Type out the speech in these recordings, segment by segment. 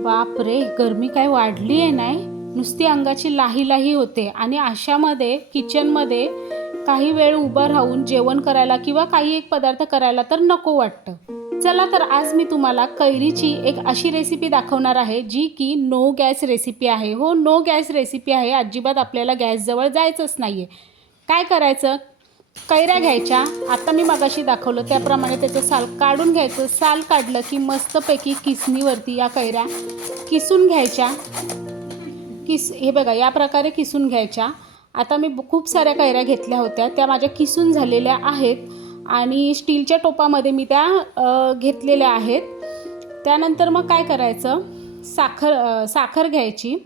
बाप रे, गरमी काय वाढली आहे नाही, नुसती अंगाची लाही लाही होते आणि अशामध्ये किचनमध्ये काही वेळ उभं राहून जेवण करायला किंवा काही एक पदार्थ करायला तर नको वाटतं। चला तर आज मी तुम्हाला कैरीची एक अशी रेसिपी दाखवणार आहे जी की नो गॅस रेसिपी आहे। हो, नो गॅस रेसिपी आहे, अजिबात आपल्याला गॅसजवळ जायचंच नाही आहे। काय करायचं, कैऱ्या घ्यायच्या, आता मी मगाशी दाखवलं त्याप्रमाणे त्याचं साल काढून घ्यायचं। साल काढलं की मस्तपैकी किसणीवरती या कैऱ्या किसून घ्यायच्या। हे बघा, या प्रकारे किसून घ्यायच्या। आता मी खूप साऱ्या कैऱ्या घेतल्या होत्या, त्या माझ्या किसून झालेल्या आहेत आणि स्टीलच्या टोपामध्ये मी त्या घेतलेल्या आहेत। त्यानंतर मग काय करायचं, साखर घ्यायची,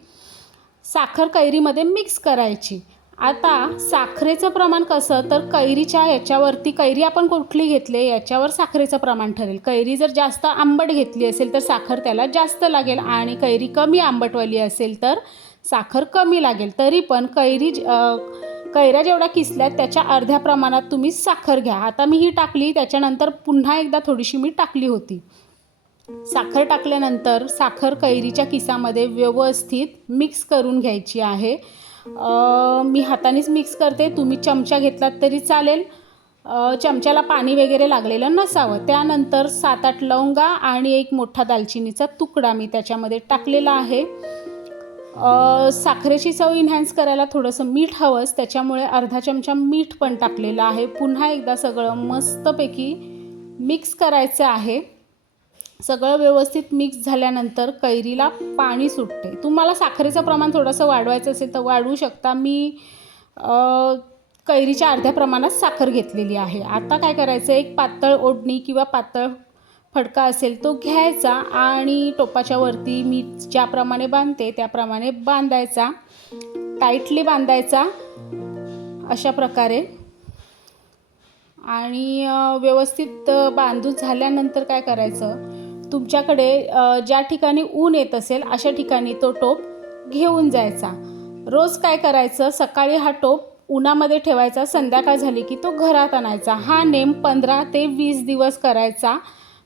साखर कैरीमध्ये मिक्स करायची। आता साखरेचं प्रमाण कसं, तर कैरीच्या याच्यावरती, कैरी आपण कुठली घेतली याच्यावर साखरेचं प्रमाण ठरेल। कैरी जर जास्त आंबट घेतली असेल तर साखर त्याला जास्त लागेल आणि कैरी कमी आंबटवाली असेल तर साखर कमी लागेल। तरी पण कैऱ्या जेवढ्या किसल्यात त्याच्या अर्ध्या प्रमाणात तुम्ही साखर घ्या। आता मी ही टाकली, त्याच्यानंतर पुन्हा एकदा थोडीशी मी टाकली होती। साखर टाकल्यानंतर साखर कैरीच्या किसामध्ये व्यवस्थित मिक्स करून घ्यायची आहे। मी हातानेच मिक्स करते, तुम्ही चमचा घेतलात तरी चालेल, चमच्याला पाणी वगैरे लागलेलं नसावं। त्यानंतर 7-8 लवंगा आणि एक मोठा दालचिनीचा तुकडा मी त्याच्यामध्ये टाकलेला आहे। साखरेची चव इन्हॅन्स करायला थोडंसं मीठ हवंच, त्याच्यामुळे अर्धा चमचा मीठ पण टाकलेलं आहे। पुन्हा एकदा सगळं मस्तपैकी मिक्स करायचं आहे। सगळं व्यवस्थित मिक्स झाल्यानंतर कैरीला पाणी सुटते। तुम्हाला साखरेचं प्रमाण थोडंसं वाढवायचं असेल तर वाढवू शकता। मी कैरीच्या अर्ध्या प्रमाणात साखर घेतलेली आहे। आता काय करायचं, एक पातळ ओढणी किंवा पातळ फडका असेल तो घ्यायचा आणि टोपाच्या वरती मी ज्याप्रमाणे बांधते त्याप्रमाणे बांधायचा, टाईटली बांधायचा अशा प्रकारे। आणि व्यवस्थित बांधून झाल्यानंतर काय करायचं, तुमच्याकडे ज्या ठिकाणी ऊन येत असेल अशा ठिकाणी तो टोप घेऊन जायचा। रोज काय करायचं, सकाळी हा टोप उन्हामध्ये ठेवायचा, संध्याकाळ झाली की तो घरात आणायचा। हा नेम 15 ते 20 दिवस करायचा।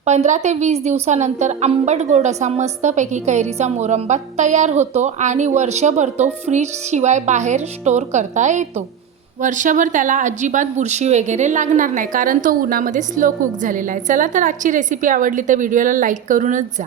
15 ते 20 दिवसानंतर आंबट गोड असा मस्तपैकी कैरीचा मोरंबा तयार होतो आणि वर्षभर तो फ्रीज शिवाय बाहेर स्टोर करता येतो। वर्षभर त्याला अजिबात बुरशी वगैरे लागणार नाही, कारण तो उन्हामध्ये स्लो कुक झालेला आहे। चला तर आजची रेसिपी आवडली तर व्हिडिओला लाईक करूनच जा।